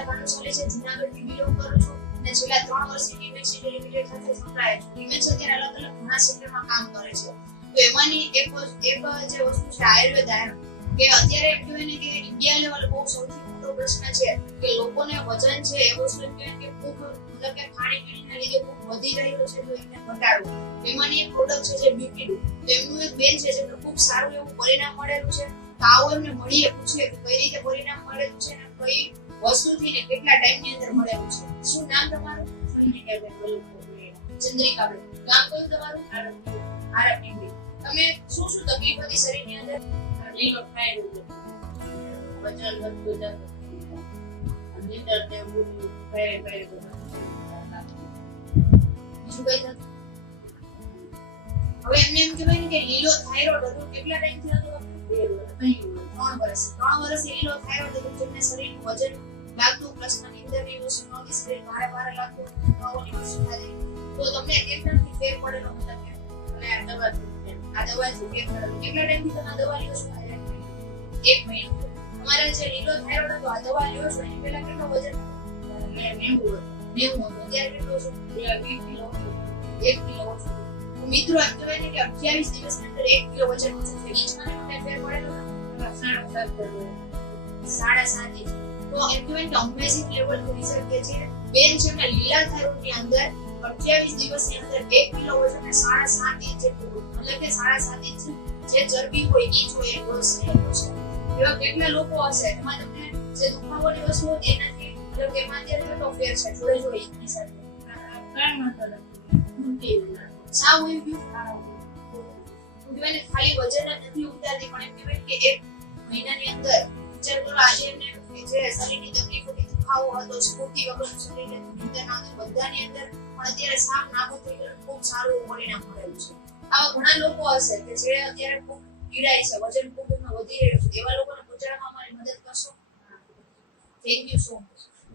અમિતા ભાનુશાલી છે, જૂનાગઢથી બિલોંગ કરું છું અને છેલ્લા 3 વર્ષથી ડિમેન્સ ઇન્ડિયા લિમિટેડ સાથે સંકળાયેલ છું. ડિમેન્સ અત્યારે અલગ અલગ ઘણા સેક્ટરમાં કામ કરે છે. તો એમાંની એક જે વસ્તુ છે આયુર્વેદ કે અત્યારે એમ કહેવાય ને કે ઇન્ડિયા લેવલ બહુ સૌથી મોટો પ્રશ્ન છે કે લોકોને વજન છે એ વસ્તુ એમ કહેવાય કે ખૂબ મતલબ કે ખાણીપીણીના લીધે ખૂબ વધી રહ્યું છે, તો એને ઘટાડવું. એમાંની એક પ્રોડક્ટ છે જે બીપીડુ. તો એમનું એક બેન છે જેમને ખૂબ સારું એવું પરિણામ મળેલું છે. તો આવો એમને મળીએ પૂછીએ કે કઈ રીતે પરિણામ મળેલું છે ને કઈ વસ્તુથી ને કેટલા ટાઈમની અંદર મળેલું છે. શું નામ તમારું? ચંદ્રિકાબેન. ગામ કયું તમારું? આરપીડી. તમને શું શું તકલીફ હતી શરીરની અંદર? લીલો ખાઈ વજન વધતું જતું અંદર તે પહેરે બીજું કઈ થતું? હવે એમને એમ કહેવાય ને કે લીલો થાઇરોઇડ હતો. કેટલા ટાઈમથી હતો? 3 વર્ષ. 3 વર્ષથી લીલો થાઇરોઇડ હતો, જેમને શરીરનું વજન લાગતું પ્લસ નિંદરની વસ્તુ નહોતી, શરીર ભારે ભારે લાગતું, દવાઓની વસ્તુ થાય. તો તમને કેટલાથી ફેર પડેલો? મતલબ કે અને આ દવાથી ફેર પડેલો. કેટલા ટાઈમથી તમે દવા લ્યો છો? 1 મહિનો. તમારે જે લીલો થાઇરોઇડ હતો આ દવા લ્યો છો એની પહેલા કેટલો વજન? 90 હતો. અત્યારે કેટલો છે? 2 કિલો. 1 કિલો ઓછો. મિત્રો એમ કહેવાય ને કે 28 દિવસની અંદર 1 કિલો વજન ઓછું થઈ ગયું. મને ફેર પડેલો ને 7.5 ઇંચ. તો એમ કહેવાય કે અમેઝિંગ લેવલનું રિઝલ્ટ કે છે. બેન છે એમને લીલા થાઇરોઇડની અંદર 28 દિવસની અંદર 1 કિલો વજન અને 7.5 ઇંચ જેટલું, મતલબ કે 7.5 ઇંચ જે ચરબી હોય એ જોઈએ લોસ થયેલો છે. એવા કેટલા લોકો હશે એમાં તમને જે દુખાવાની વસ્તુ હતી એનાથી મતલબ કે એમાં અત્યારે કેટલો ફેર છે જોડે જોડે એની સાથે? સાવ એવું ગયું. કહેવાય ને ખાલી વજન જ નથી ઉતારતી પણ એમ કહેવાય કે 1 મહિનાની અંદર વિચાર કરો આજે એમને જે શરીરની તકલીફ હતી, દુખાવો હતો, સ્ફૂર્તિ વગરનું શરીર હતું, નિંદરના હતું, બધાની અંદર પણ અત્યારે સાવ નાબૂદ થઈ ગયેલું ખૂબ સારું પરિણામ મળેલું છે. આવા ઘણા લોકો હશે કે જે અત્યારે ખૂબ પીડાય છે, વજન ખૂબ વધી રહ્યું છે. એવા લોકોને પહોંચાડવામાં અમારી મદદ કરશો? Thank you so much.